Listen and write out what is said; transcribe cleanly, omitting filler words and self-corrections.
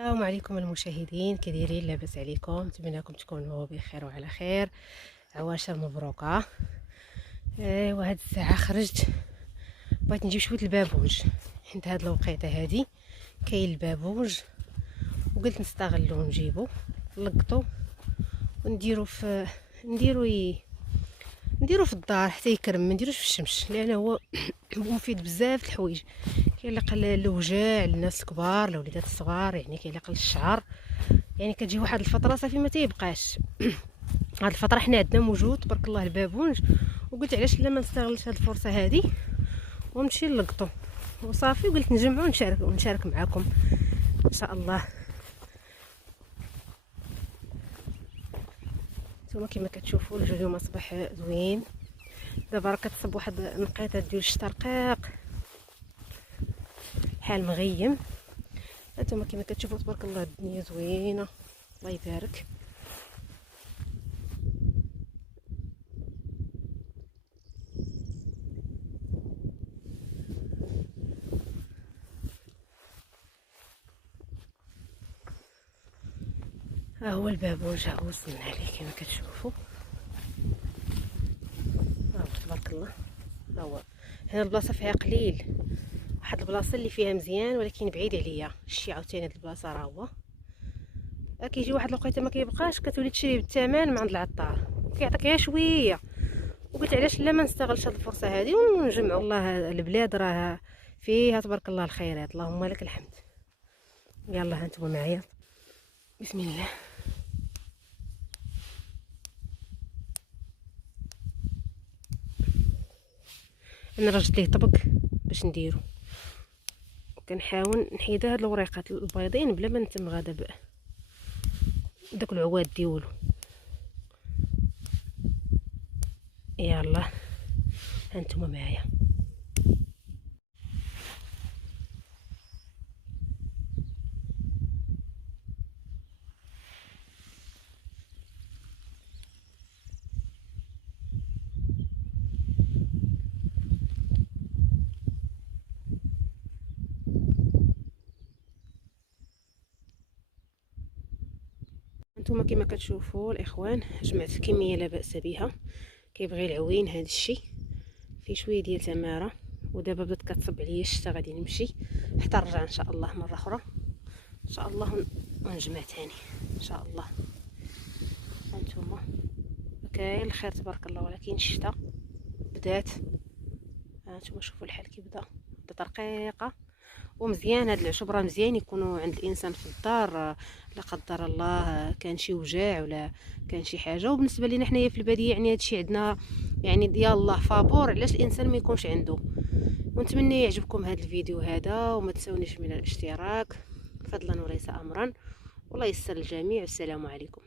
السلام عليكم المشاهدين، كي دايرين؟ لاباس عليكم؟ نتمنى لكم تكونوا بخير وعلى خير. عواشر مبروكه. وهاد الساعه خرجت، بغيت نجيب شويه البابونج حيت هاد الوقيته هادي كاين البابونج، وقلت نستغلو نجيبو نلقطو ونديرو في نديرو في الدار حتى يكرم، ما نديروش في الشمس لان هو مفيد بزاف الحوايج. كيعلق الوجاع للناس الكبار، لوليدات الصغار، يعني كيعلق للشعر. يعني كتجي واحد الفتره صافي ما تيبقاش. هاد الفتره حنا عندنا موجود تبارك الله البابونج، وقلت علاش لا ما نستغلش هاد الفرصه هادي ونمشي نلقطو وصافي. وقلت نجمعو ونشارك معاكم ان شاء الله. نتوما كما كتشوفوا الجو اليوم اصبح زوين. دابا راه كتصب واحد النقيطه ديال الشتا رقيق، حال مغيم. انتما كما كتشوفوا تبارك الله الدنيا زوينه، الله يبارك. ها هو البابونج، ها هو وصلنا عليه كما كتشوفوا. ها هو تبارك الله. ها هو هنا البلاصه فيها قليل، واحد البلاصه اللي فيها مزيان ولكن بعيد عليا. شتي عاوتاني هاد البلاصه راه هو كيجي واحد الوقيته ما كيبقاش، كتولي تشري بالثمن من عند العطار كيعطيك غير شويه. وقلت علاش لا ما نستغلش هاد الفرصه هادي ونجمعوا. الله البلاد راه فيها تبارك الله الخيرات، اللهم لك الحمد. يلا ها انتم معايا، بسم الله. انا رجعت ليه طبق باش نديرو، كنحاول نحيد هاد الوريقات البيضين بلا ما نتم غادا داك العواد ديالو. يلا هانتوما معايا. هانتوما كما كتشوفوا الاخوان، جمعت كميه لا باس بها. كيبغي العوين هذا الشيء فيه شويه ديال تماره. ودابا بدات كتصب عليا الشتا، غادي نمشي حتى نرجع ان شاء الله مره اخرى ان شاء الله ونجمع تاني ان شاء الله. هانتوما كاين الخير تبارك الله، ولكن الشتا بدات. هانتوما شوفوا الحال كي بدات رقيقه ومزيان. هاد العشب راه مزيان يكونوا عند الانسان في الدار، لا قدر الله كان شي وجاع ولا كان شي حاجه. وبالنسبه لينا حنايا في الباديه يعني هادشي عندنا يعني ديال الله فابور، علاش الانسان ما يكونش عنده. ونتمنى يعجبكم هذا الفيديو هذا، وما تنسونيش من الاشتراك فضلا وليس امرا. والله يسر الجميع. والسلام عليكم.